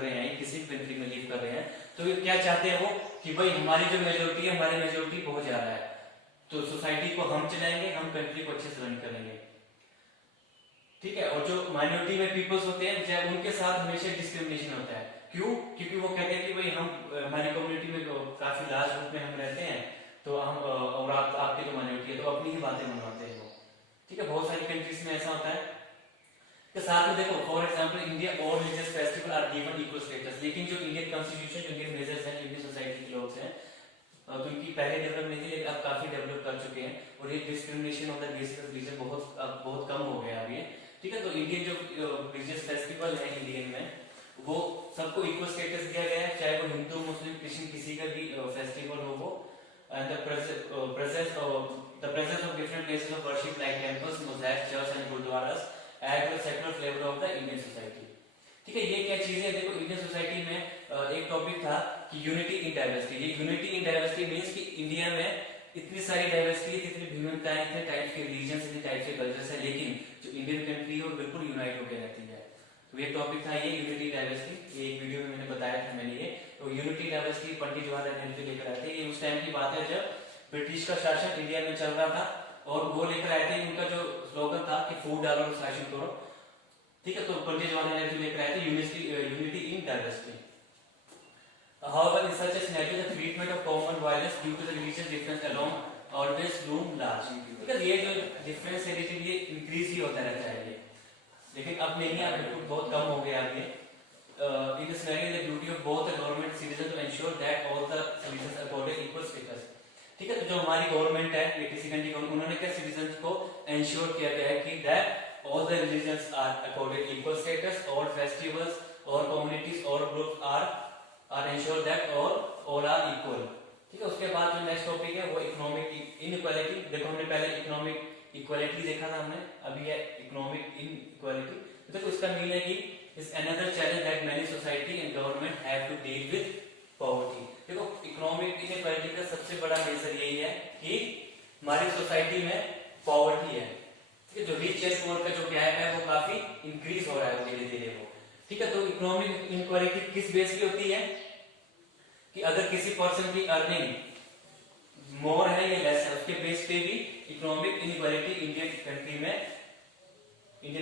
रहे हैं, किसी भी कंट्री में लिव कर रहे हैं, तो ये क्या चाहते हैं वो कि भाई हमारी जो मेजोरिटी है, हमारी मेजोरिटी बहुत ज्यादा है, तो सोसाइटी को हम चलाएंगे, हम कंट्री को अच्छे से रन करेंगे। ठीक है। और जो माइनॉरिटी में पीपल्स होते हैं, चाहे उनके साथ हमेशा डिस्क्रिमिनेशन होता है। क्यों? क्योंकि वो कहते हैं कि भाई हम हमारी कम्युनिटी में काफी लार्ज ग्रुप में हम रहते हैं, तो हम और आपकी तो माइनॉरिटी है, तो अपनी ही बातें मनवाते हैं वो। ठीक है। बहुत सारी कंट्रीज में ऐसा होता है। के साथ में देखो, फॉर एग्जांपल इंडिया और religious festival are given equal status, लेकिन जो इंडियन कॉन्स्टिट्यूशन, जो इंडियन मेजर्स हैं, इंडियन सोसाइटी के लोग हैं, तो उनकी पहले डेवलप नहीं थी, लेकिन अब काफी डेवलप कर चुके हैं, और ये discrimination on the basis of religion बहुत कम हो गया अभी। ठीक है। तो इंडियन जो रिलीजियस फेस्टिवल है इंडियन में, वो सबको इक्वल स्टेटस दिया गया है, चाहे वो हिंदू, मुस्लिम, क्रिश्चियन, किसी का भी फेस्टिवल हो वो। And the presence of different places of worship like temples, mosques, church and gurdwaras add to the secular flavor of the Indian society. ठीक है। ये क्या चीज है? देखो, इंडियन सोसाइटी में एक टॉपिक था कि यूनिटी इन डाइवर्सिटी। ये यूनिटी इन डाइवर्सिटी मींस कि इंडिया में इतनी सारी डाइवर्सिटी, इतनी विभिन्नताएं, इतने टाइप के रिलीजन, इतने टाइप के कल्चर्स है, लेकिन जो इंडियन कंट्री है वो बिल्कुल यूनाइट होकर रहती है। तो ये टॉपिक था, ये यूनिटी डाइवर्सिटी। ये एक वीडियो में मैंने बताया था मैंने ये। तो यूनिटी डाइवर्सिटी पंडित जवाहरलाल नेहरू लेकर आए थे। ये उस टाइम की बात है जब ब्रिटिश का शासन इंडिया में चल रहा था, और वो लेकर आए थे, उनका जो स्लोगन था कि फूड डालो और शासन करो। ठीक है। तो पंडित जवाहरलाल नेहरू लेकर आए थे unity in diversity. However, in such a scenario, the treatment of common violence due to the religious difference alone always loom large. because ये जो difference है लेकिन ये increase ही होता रहता है ये, लेकिन अब नहीं है, अब बहुत कम हो गया अभी। In the scenario, the duty of both the government citizens to ensure that all the citizens accorded equal status. ठीक है। तो जो हमारी गवर्नमेंट है या किसी कंट्री का, उन्होंने क्या सिटीजन्स को एंश्योर किया गया है कि that all the religions are accorded equal status, all festivals और कम्युनिटीज और groups are ensure that all are equal. ठीक है। उसके बाद जो नेक्स्ट टॉपिक है वो इकोनॉमिक इनइक्वालिटी। देखो, हमने पहले इकोनॉमिक इक्वालिटी देखा था हमने, अभी है इकोनॉमिक इनइक्वालिटी। तो देखो, इसका मीन है कि is another challenge that many society and government have to deal with poverty. देखो, इकोनॉमिक इनइक्वालिटी का सबसे बड़ा मेजर यही है कि हमारी सोसाइटी में पॉवर्टी है। ठीक है। जो रिच एंड पुअर का जो गैप है वो काफी इंक्रीज हो रहा है धीरे धीरे वो। ठीक है। तो इकोनॉमिक इनइक्वालिटी किस बेस पे होती है कि अगर किसी पर्सन की अर्निंग मोर है या लेस है, उसके बेस पे भी economic inequality Indian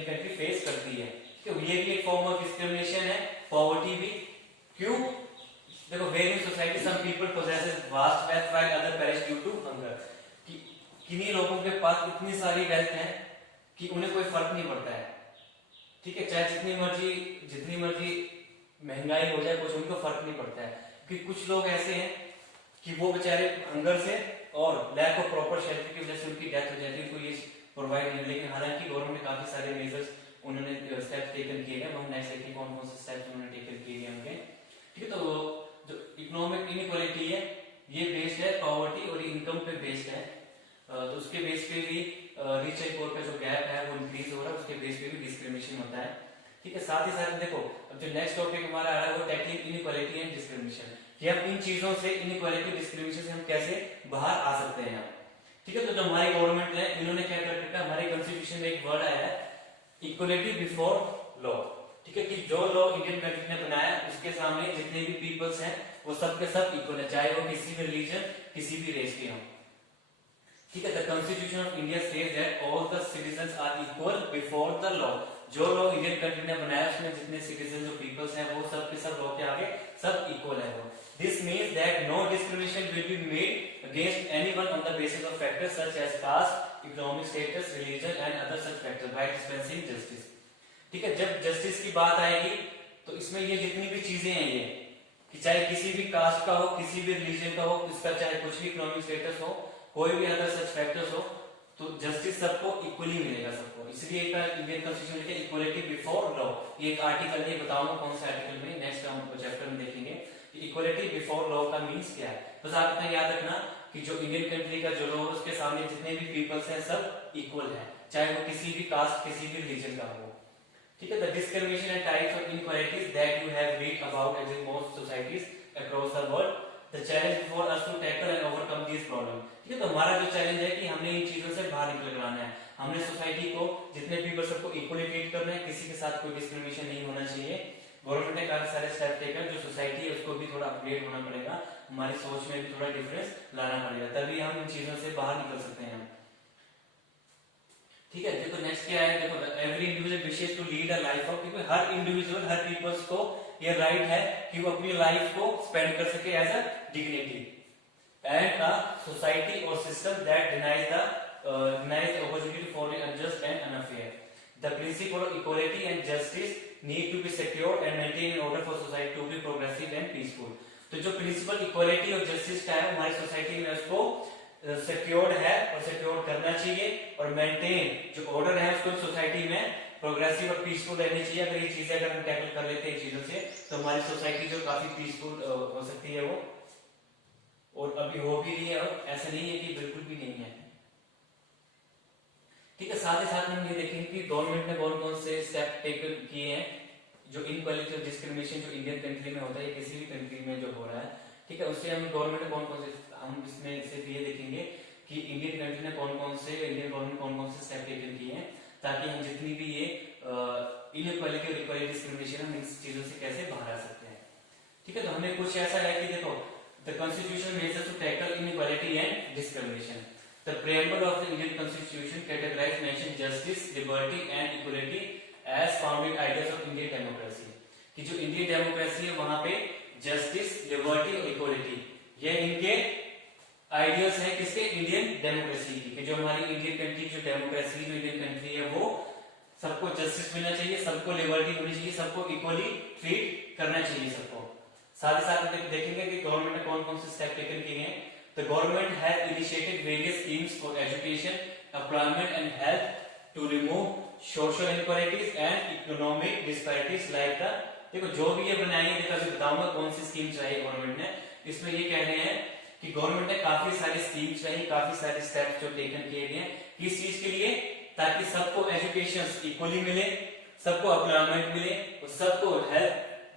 country face करती है। ये भी एक फॉर्म ऑफ डिस्क्रिमिनेशन है, पॉवर्टी भी। क्यों? देखो, various society some people possesses vast wealth while other perish due to hunger. किन्हीं लोगों के पास इतनी सारी वेल्थ है कि उन्हें कोई फर्क नहीं पड़ता है। ठीक है। चाहे जितनी मर्जी महंगाई हो जाए, कुछ उनको फर्क नहीं पड़ता है। कि कुछ लोग ऐसे हैं कि वो बेचारे हंगर से और लैक ऑफ प्रॉपर शेल्टर की वजह से उनकी डेथ हो जाती है, उनको ये प्रोवाइड नहीं। लेकिन हालांकि गवर्नमेंट ने काफी सारे मेजर्स उन्होंने स्टेप्स टेकन किए हैं, हम नेक्स्ट देखिए कौन कौन से स्टेप्स उन्होंने टेकन किए हैं उनके। ठीक है। तो जो इकोनॉमिक इनइक्वालिटी है ये बेस्ड है पॉवर्टी और इनकम पे बेस्ड है। तो उसके बेस पे भी रिच एंड पुअर का जो गैप है वो इंक्रीज हो रहा है, उसके बेस पे भी डिस्क्रिमिनेशन होता है। ठीक है। साथ ही साथ देखो, अब जो नेक्स्ट टॉपिक हमारा आ रहा है वो टैकलिंग इनइक्वालिटी एंड डिस्क्रिमिनेशन, कि हम इन चीजों से, इनइक्वालिटी डिस्क्रिमिनेशन से हम कैसे बाहर आ सकते हैं। ठीक है। तो जो हमारी गवर्नमेंट है, इन्होंने क्या कर रखा है, हमारे कॉन्स्टिट्यूशन में एक वर्ड आया है इक्वलिटी बिफोर लॉ। ठीक है। कि जो लॉ इंडियन कंट्री ने बनाया उसके सामने जितने भी पीपल्स हैं वो सब के सब इक्वल है, चाहे वो किसी भी रिलीजन, किसी भी रेस के हों। ठीक है। The constitution of India says that all the citizens are equal before the law. जो लॉ इंडियन कंट्री ने बनाया उसमें जितने सिटीजन, जो पीपल्स हैं, वो सब के सब लॉ के आगे सब इक्वल है वो। This means that no discrimination will be made against anyone on the basis of factors such as caste, economic status, religion and other such factors by dispensing justice. ठीक है। जब जस्टिस की बात आएगी तो इसमें ये जितनी भी चीजें हैं ये, कि चाहे किसी भी कास्ट का हो, किसी भी रिलीजन का हो, इसका चाहे कुछ भी इकोनॉमिक स्टेटस हो, कोई भी अदर सच फैक्टर्स हो, तो जस्टिस सबको इक्वली मिलेगा सबको। इसलिए इंडियन कॉन्स्टिट्यूशन लिखा इक्वलिटी बिफोर लॉ। ये एक आर्टिकल है, बताऊंगा कौन सा आर्टिकल में, नेक्स्ट हम चैप्टर में देखेंगे कि इक्वलिटी बिफोर लॉ का मींस क्या है। बस आप इतना याद रखना कि जो इंडियन कंट्री का जो लॉ है उसके सामने जितने भी पीपल्स हैं सब इक्वल है, चाहे वो किसी भी कास्ट, किसी भी रिलीजन का हो। ठीक है। The discrimination and types of inequalities that you have read about in most societies across the world, the challenge for us to tackle and overcome this problem. ठीक है। तो हमारा जो चैलेंज है कि हमने इन चीजों से बाहर निकल कर आना है। हमने सोसाइटी को, जितने पीपल सबको इक्वली ट्रीट करना है, किसी के साथ कोई डिस्क्रिमिनेशन नहीं होना चाहिए। गवर्नमेंट ने काफी सारे स्टेप टेकन, जो सोसाइटी है उसको भी थोड़ा अपग्रेड होना पड़ेगा, हमारी सोच में भी थोड़ा डिफरेंस लाना पड़ेगा, तभी हम इन चीजों से बाहर निकल सकते हैं। ठीक है, देखो नेक्स्ट क्या है, देखो every individual wishes to lead a life of, क्योंकि हर इंडिविजुअल, हर पीपल्स को ये राइट है कि वो अपनी लाइफ को स्पेंड कर सके as a dignity, and a society और system that denies the opportunity to follow unjust and unfair. The principle of equality and justice need to be secured and maintained in order for society to be progressive and peaceful. तो जो principal equality और justice का है हमारी society में उसको secured है और सिक्योर करना चाहिए, और मेंटेन जो ऑर्डर है उसको सोसाइटी में प्रोग्रेसिव और पीसफुल रहनी चाहिए। अगर ये चीजें अगर हम टैकल कर लेते हैं चीजों से तो हमारी सोसाइटी जो काफी पीसफुल हो सकती है वो, और अभी हो भी रही है, और ऐसा नहीं है कि बिल्कुल भी नहीं है। ठीक है, साथ ही साथ हम ये देखेंगे कि गवर्नमेंट ने कौन कौन से स्टेप टेकन किए हैं जो इनक्वालिटी और डिस्क्रिमिनेशन जो इंडियन कंट्री में होता है, किसी भी कंट्री में जो हो रहा है, ठीक है, उससे हम गवर्नमेंट ने कौन कौन से, हम इसमें सिर्फ ये देखेंगे कि इंडियन कंट्री ने कौन कौन से, इंडियन गवर्नमेंट कौन कौन से स्टेप टेकन किए हैं, ताकि हम जितनी भी ये इनक्वालिटी और इक्वालिटी डिस्क्रिमिनेशन हम इन चीजों से कैसे बाहर आ सकते हैं। ठीक है, तो हमें कुछ ऐसा है कि देखो the constitution makes us to tackle inequality and discrimination. The preamble of the Indian Constitution categorizes mention justice, liberty and equality as founding ideas of Indian democracy. कि जो इंडियन डेमोक्रेसी है वहां पे जस्टिस, लिबर्टी और equality ये इनके ideals हैं, किसके, इंडियन डेमोक्रेसी की, कि जो हमारी इंडियन कंट्री जो डेमोक्रेसी जो इंडियन कंट्री है वो सबको जस्टिस मिलना चाहिए, सबको लिबर्टी होनी चाहिए, सबको इक्वली ट्रीट करना चाहिए सबको। साथ ही साथ देखेंगे कि गवर्नमेंट ने कौन कौन से स्टेप टेकन किए हैं। The government has initiated various schemes for education, employment and health to remove social inequalities and economic disparities like the, देखो जो भी ये बनाई है, देखो बताऊंगा कौन सी स्कीम चाहिए गवर्नमेंट ने। इसमें ये कह रहे हैं कि गवर्नमेंट ने काफी सारी स्कीम्स चाहिए, काफी सारे स्टेप्स जो टेकन किए गए हैं, किस चीज के लिए, ताकि सबको एजुकेशन इक्वली मिले, सबको एम्प्लॉयमेंट मिले, और सबको हेल्थ,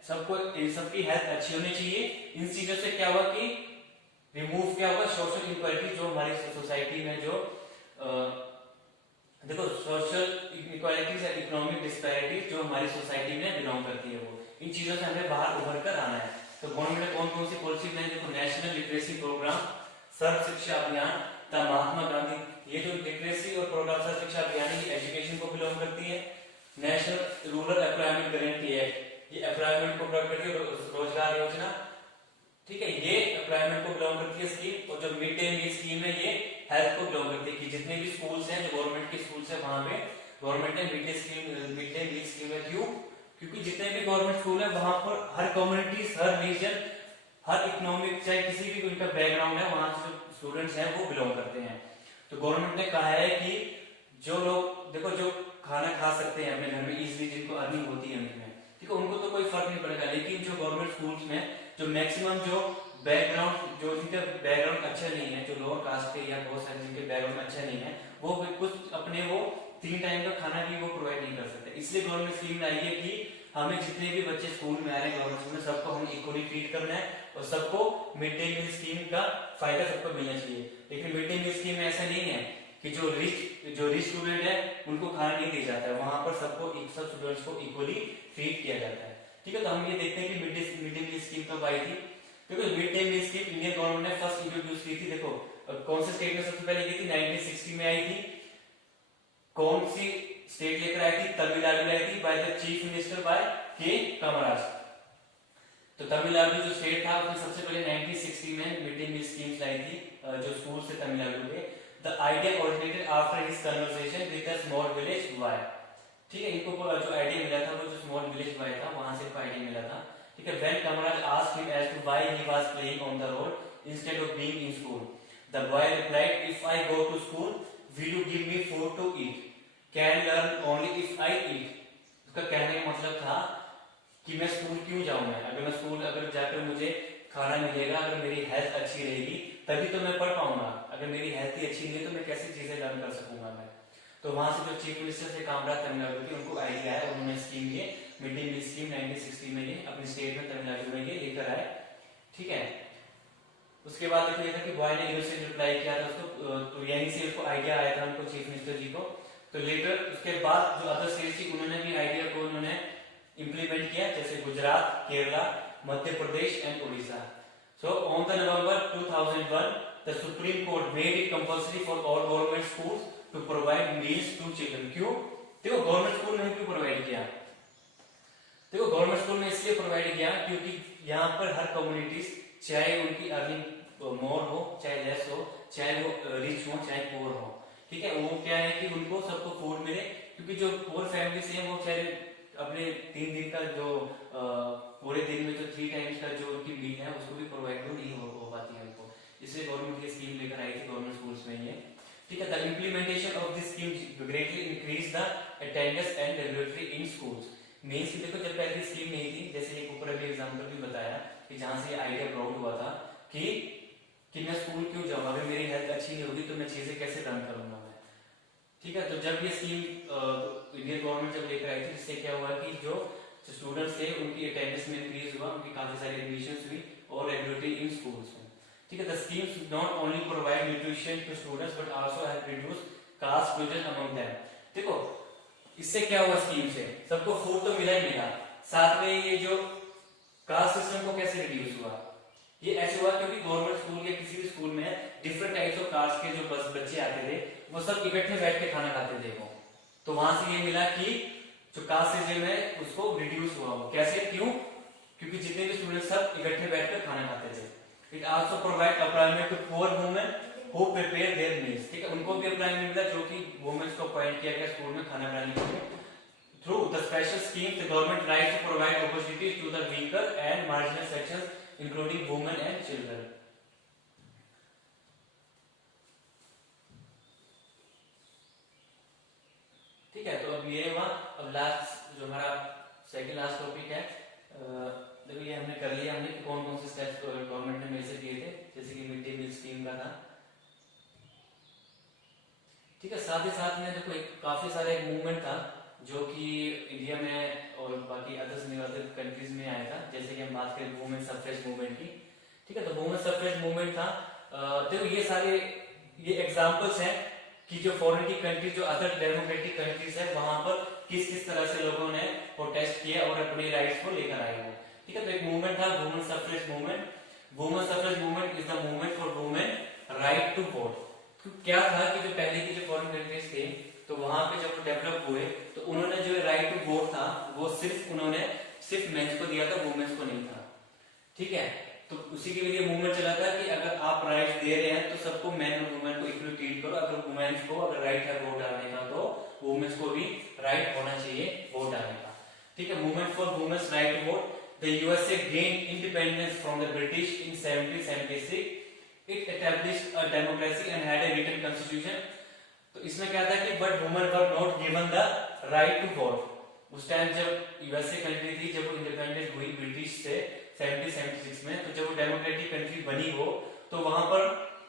सबको सबकी हेल्थ अच्छी होनी चाहिए। इन चीजों से क्या हुआ कि रिमूव क्या होगा, सोशल इनक्वालिटी जो हमारी सोसाइटी में जो देखो सोशल इनक्वालिटीज या इकोनॉमिक डिस्पैरिटीज जो हमारी सोसाइटी में बिलोंग करती है, वो इन चीजों से हमें बाहर उभर कर आना है। तो गवर्नमेंट ने कौन कौन सी पॉलिसी बनाई, देखो नेशनल लिटरेसी प्रोग्राम, सर्व शिक्षा अभियान, द महात्मा गांधी, ये जो लिटरेसी और प्रोग्राम सर्व शिक्षा अभियान है ये एजुकेशन को बिलोंग करती है। National rural employment guarantee act, ये एम्प्लॉयमेंट को बिलोंग करती है, रोजगार योजना, ठीक है, ये एम्प्लॉयमेंट को बिलोंग करती है स्कीम। और जो मिड डे मील स्कीम है ये हेल्थ को बिलोंग करती है, कि जितने भी स्कूल्स हैं जो गवर्नमेंट के स्कूल्स है वहां पे गवर्नमेंट ने मिड डे मील स्कीम है। क्यों, क्योंकि जितने भी गवर्नमेंट स्कूल है वहां पर हर कम्युनिटी, हर रीजन, हर इकोनॉमिक, चाहे किसी भी उनका बैकग्राउंड है, वहां से जो स्टूडेंट्स हैं वो बिलोंग करते हैं। तो गवर्नमेंट ने कहा है कि जो लोग देखो जो खाना खा सकते हैं अपने घर में इजिली, जिनको अर्निंग होती है उनमें, ठीक है, उनको तो कोई फर्क नहीं पड़ेगा, लेकिन जो गवर्नमेंट स्कूल्स में जो मैक्सिमम जो बैकग्राउंड, जो जिनका बैकग्राउंड अच्छा नहीं है, जो लोअर कास्ट के या बहुत सारे जिनके बैकग्राउंड अच्छा नहीं है, वो कुछ अपने वो 3 टाइम का खाना भी वो प्रोवाइड नहीं कर सकते। इसलिए गवर्नमेंट स्कीम लाई है कि हमें जितने भी बच्चे स्कूल में आ रहे हैं गवर्नमेंट स्कूल में, सबको हम इक्वली ट्रीट करना है और सबको मिड डे मील स्कीम का फायदा सबको मिलना चाहिए। लेकिन मिड डे मील स्कीम में ऐसा नहीं है कि जो रिच स्टूडेंट है उनको खाना नहीं दिया जाता है, वहां पर सबको, सब स्टूडेंट्स को इक्वली ट्रीट किया जाता है। ठीक है, तो हम ये देखते हैं कि मिड डे मील स्कीम कब आई थी। देखो mid day meal scheme Indian government ने फर्स्ट इंट्रोड्यूस की थी, देखो कौन से स्टेट में सबसे पहले की थी, 1960 में आई थी। कौन सी स्टेट लेकर आई थी, तमिलनाडु लाई थी, by the chief minister bye के कामराज। तो तमिलनाडु जो स्टेट था उसने सबसे पहले 1960 में मिड डे मील स्कीम्स लाई थी, जो स्कूल से तमिलनाडु के। The idea originated after his conversation with the small village boy. ठीक है, इनको जो आइडिया मिला था वो जो स्मॉल विलेज बॉय था वहां से आइडिया मिला था। ठीक है, when Kamaraj asked him as to why he was playing on the road instead of being in school, the boy replied, "If I go to school, will you give me food to eat? Can learn only if I eat." उसका कहने का मतलब था कि मैं school क्यों जाऊं, मैं अगर स्कूल अगर जाकर मुझे खाना मिलेगा, अगर मेरी हेल्थ अच्छी रहेगी तभी तो मैं पढ़ पाऊंगा, अगर मेरी हेल्थ ही अच्छी नहीं है तो मैं कैसे चीजें लर्न कर सकूंगा मैं। तो वहां से जो चीफ मिनिस्टर से कामराज तमिलनाडु के, उनको आइडिया है, उन्होंने स्कीम ये मिड डे मील स्कीम 1960 में ये अपने स्टेट में तमिलनाडु में ये लेकर आए। ठीक है, उसके बाद देखो ये था कि बॉय ने इनोसेंट रिप्लाई किया था उसको, तो यहीं से उसको आइडिया आया था उनको, चीफ मिनिस्टर जी को। तो लेटर उसके बाद जो अदर स्टेट थी उन्होंने भी आइडिया को उन्होंने इम्प्लीमेंट किया, जैसे Gujarat, Kerala, Madhya Pradesh and Orissa. So on the November 2001, the Supreme Court made it compulsory for all government schools to provide meals to children. क्यों? देखो गवर्नमेंट स्कूल में क्यों प्रोवाइड किया? देखो गवर्नमेंट स्कूल में इसलिए प्रोवाइड किया क्योंकि यहाँ पर हर कम्युनिटीज, चाहे उनकी अर्निंग मोर हो चाहे लेस हो, चाहे वो रिच हो चाहे पुअर हो, ठीक है, वो क्या है कि उनको सबको फूड मिले, क्योंकि जो पुअर फैमिली से है वो चाहे अपने 3 दिन का जो पूरे दिन में जो 3 टाइम्स का जो उनकी मील है उसको भी प्रोवाइड नहीं हो पाती है उनको, इसलिए गवर्नमेंट ये स्कीम लेकर आई थी गवर्नमेंट स्कूल्स में ये, ठीक है। The implementation of this scheme greatly increase the attendance and regulatory in schools. Means कि देखो जब पहले स्कीम नहीं थी, जैसे एक ऊपर अभी एग्जांपल भी बताया कि जहां से ये आइडिया ब्रॉड हुआ था कि मैं स्कूल क्यों जाऊँ, अगर मेरी हेल्थ अच्छी नहीं होगी तो मैं चीजें कैसे रन करूंगा मैं, ठीक है। तो जब ये स्कीम इंडियन गवर्नमेंट जब लेकर आई थी, इससे क्या हुआ कि जो स्टूडेंट्स थे उनकी अटेंडेंस में इंक्रीज हुआ, उनकी काफी सारी एडमिशंस हुई और रेगुलरिटी इन स्कूल्स में, ठीक है। The schemes not only provide nutrition to students but also help reduce caste division among them. देखो इससे क्या हुआ, स्कीम से सबको फूड तो मिला ही मिला, साथ में ये जो कास्ट सिस्टम को कैसे रिड्यूस हुआ, ये ऐसे हुआ क्योंकि गवर्नमेंट स्कूल या किसी भी स्कूल में डिफरेंट टाइप्स ऑफ कास्ट के जो बच्चे आते थे वो सब इकट्ठे बैठ के खाना खाते थे वो, तो वहां से ये मिला कि जो कास्ट सिस्टम है उसको रिड्यूस हुआ वो, कैसे, क्यों, क्योंकि जितने भी स्टूडेंट सब इकट्ठे बैठकर खाना खाते थे। It also provide employment to poor women who prepare their meals, ठीक है, उनको भी एम्प्लॉयमेंट मिला जो कि वुमेन्स को अपॉइंट किया गया स्कूल में खाना बनाने के लिए। Through the special scheme the government tries to provide opportunities to the weaker and marginal sections including women and children. ठीक है, तो अब ये हुआ। अब लास्ट जो हमारा सेकंड लास्ट टॉपिक है, देखो ये हमने कर लिया, हमने कि कौन कौन से स्टेप्स गवर्नमेंट ने मेजर किए थे, जैसे कि मिड डे मील स्कीम का था, ठीक है। साथ ही साथ में देखो एक काफी सारा एक मूवमेंट था जो कि इंडिया में और बाकी अदर्स डेवलप्ड कंट्रीज में आया था, जैसे कि हम बात करें वुमेन सफरेज मूवमेंट की, ठीक है। तो वुमेन सफरेज मूवमेंट था, देखो ये सारे ये एग्जांपल्स हैं कि जो फॉरेन की कंट्री, जो अदर डेमोक्रेटिक कंट्रीज है, वहां पर किस किस तरह से लोगों ने प्रोटेस्ट किया और अपने राइट्स को लेकर आए हैं, ठीक है। तो एक मूवमेंट था women suffrage movement. Women suffrage movement is the movement for women right to vote. तो क्या था कि जो पहले की जो फॉरेन कंट्रीज थे, तो वहां पे जब वो डेवलप हुए तो उन्होंने जो राइट टू वोट था वो उन्होंने सिर्फ मेंस को दिया था, वुमेन्स को नहीं था, ठीक है। तो उसी के लिए मूवमेंट चला था कि अगर आप राइट दे रहे हैं तो सबको, मैन और वुमेन को इक्वली ट्रीट करो, अगर वुमेन्स को अगर राइट है वोट डालने का तो वुमेन्स को भी राइट होना चाहिए वोट डालने का, ठीक है। Movement for women's right to vote. The USA gain independence from the British in 1776। It established a democracy and had a written constitution. तो इसमें क्या था कि but women were not given the right to vote. उस time जब USA country थी, जब वो इंडिपेंडेंट हुई ब्रिटिश से 1776 में, तो जब वो डेमोक्रेटिक कंट्री बनी हो तो वहां पर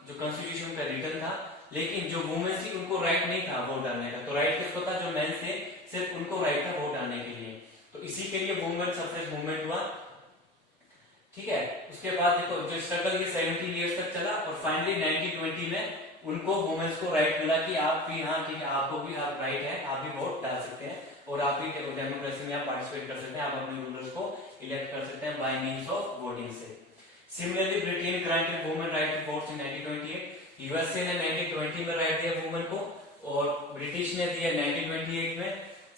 जो कॉन्स्टिट्यूशन का रिटन था, लेकिन जो वुमेन थी उनको राइट नहीं था वोट डालने का। तो राइट किसको था, जो मेन थे सिर्फ उनको राइट था वोट डालने के लिए। तो इसी के लिए वुमेन सफरेज मूवमेंट हुआ, ठीक है। उसके बाद देखो जो स्ट्रगल ये 70 इयर्स तक चला और फाइनली 1920 में उनको वुमेन्स को राइट मिला कि आप भी, हाँ ठीक है, आपको भी आप राइट है, आप भी वोट डाल सकते हैं और आप भी डेमोक्रेसी में आप पार्टिसिपेट कर सकते हैं, आप अपने रूलर्स को इलेक्ट कर सकते हैं बाय मींस ऑफ वोटिंग से। Similarly Britain granted women right to vote in 1928। USA ने 1920 में राइट दिया वुमेन को और ब्रिटिश ने दिया 1928 में।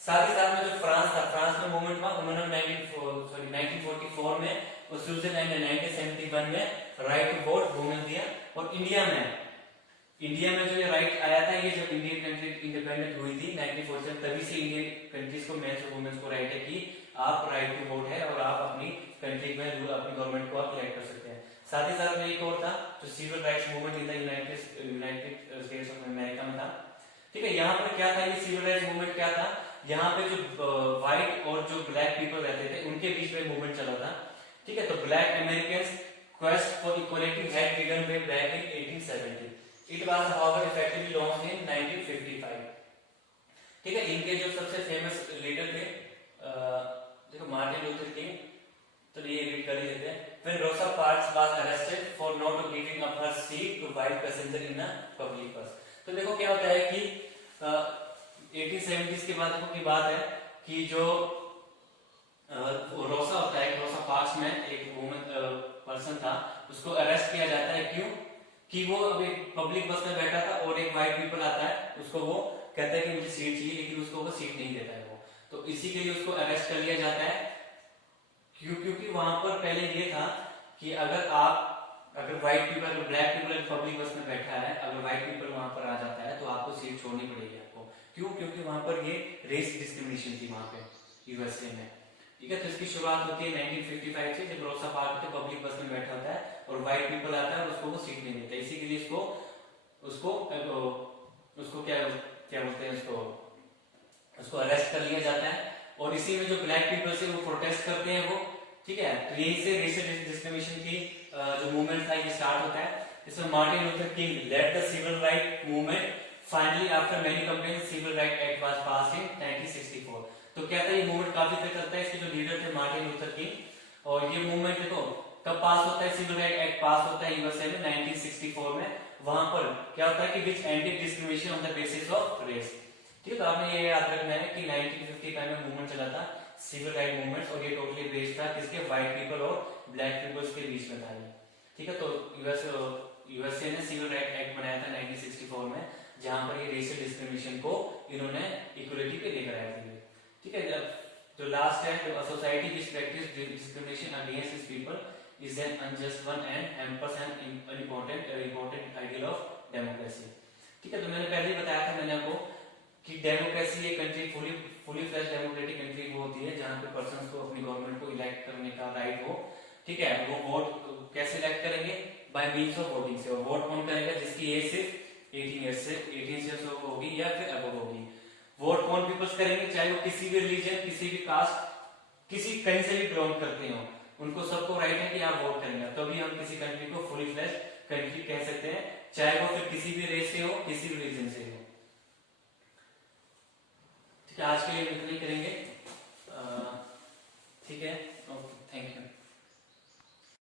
साथ ही साथ में जो फ्रांस था, फ्रांस में मूवमेंट हुआ, उन्होंने 1944 में और स्विट्जरलैंड ने 1971 में राइट टू वोट वुमेन दिया। और इंडिया में जो ये राइट आया था, ये जब इंडियन कंट्री इंडिपेंडेंट हुई थी 1947, तभी से इंडियन कंट्रीज को, मेंस और वुमेन्स को राइट है कि आप राइट टू वोट है और आप अपनी कंट्री में रूल, अपनी गवर्नमेंट को आप इलेक्ट कर सकते हैं। साथ ही साथ में एक और था जो civil rights movement in the United States of America में था, ठीक है। यहाँ पर क्या था, ये सिविल राइट्स मूवमेंट क्या था, यहाँ पे जो व्हाइट और जो ब्लैक पीपल रहते थे उनके बीच में मूवमेंट चला था, ठीक है। तो black Americans quest for equality had begun way back in 1870। It was however effectively launched in 1955, ठीक है। इनके जो सबसे फेमस लीडर थे, देखो मार्टिन लूथर किंग, तो ये रीड कर लेते हैं। When Rosa Parks was arrested for not giving up her seat to white passenger in a public bus। तो देखो क्या होता है कि 1870s के बाद की बात है कि जो रोसा होता है, रोसा पार्क्स में एक वुमन पर्सन था, उसको अरेस्ट किया जाता है। क्यों? कि वो अभी पब्लिक बस में बैठा था और एक वाइट पीपल आता है, उसको वो कहता है कि मुझे सीट चाहिए, लेकिन उसको वो सीट नहीं देता है वो, तो इसी के लिए उसको अरेस्ट कर लिया जाता है। क्योंकि वहां पर पहले ये था कि अगर white people, black people public बस में बैठा है, अगर व्हाइट पीपल वहां पर आ जाता है तो आपको सीट छोड़नी पड़ेगी आपको। क्यों? क्योंकि वहां पर ये रेस डिस्क्रिमिनेशन थी वहां पे यूएसए में। ठीक है, तो इसकी शुरुआत होती है 1955 से, जब रोसा पार्क पे पब्लिक बस में बैठा होता है और व्हाइट पीपल आता है और उसको वो सीट नहीं देता, इसी के लिए उसको उसको उसको क्या क्या बोलते हैं, उसको अरेस्ट कर लिया जाता है। और इसी में जो ब्लैक पीपल से वो प्रोटेस्ट करते हैं वो, ठीक है, तो यही से रेशियल डिस्क्रिमिनेशन की जो मूवमेंट था ये स्टार्ट होता है। इसमें Martin Luther King led the civil right movement, finally after many complaints civil right act was passed in 1964। तो क्या था ये मूवमेंट काफी तक चलता है, इसके जो लीडर थे मार्टिन लूथर किंग। और ये मूवमेंट देखो कब पास होता है, सिविल राइट एक्ट पास होता है यूएसए में 1964 में। वहां पर क्या होता है कि which ended discrimination on the basis of race. ठीक है, तो आपने ये याद रखना है कि 1955 में मूवमेंट चला था सिविल राइट मूवमेंट, और ये टोटली बेस्ड था किसके, व्हाइट पीपल और ब्लैक पीपल्स के बीच में था ये। ठीक है, तो यूएसए ने सिविल राइट एक्ट बनाया था 1964 में, जहां पर ये रेशियल डिस्क्रिमिनेशन को इन्होंने इक्वलिटी पे लेकर आए थे। ठीक है, जो लास्ट है, society which practice discrimination against this people is an unjust one and hampers an important ideal of democracy. ठीक है, तो मैंने पहले ही बताया था मैंने आपको कि डेमोक्रेसी एक country fully flash democratic country वो होती है जहां पे पर्सन्स को अपनी गवर्नमेंट को इलेक्ट करने का राइट हो। ठीक है, वो वोट कैसे इलेक्ट करेंगे, बाय मींस ऑफ वोटिंग से। और वोट कौन करेगा, जिसकी एज सिर्फ 18 ईयर्स होगी या फिर अबव होगी। वोट कौन पीपल्स करेंगे, चाहे वो किसी भी रिलीजन, किसी भी कास्ट, किसी कहीं से भी बिलोंग करते हो, उनको सबको राइट है कि आप वोट करेंगे, तभी हम किसी कंट्री को फुली फ्लैश कंट्री कह सकते हैं, चाहे वो फिर किसी भी रेस से हो, किसी भी रिलीजन से हो। ठीक है, आज के लिए इतना ही करेंगे।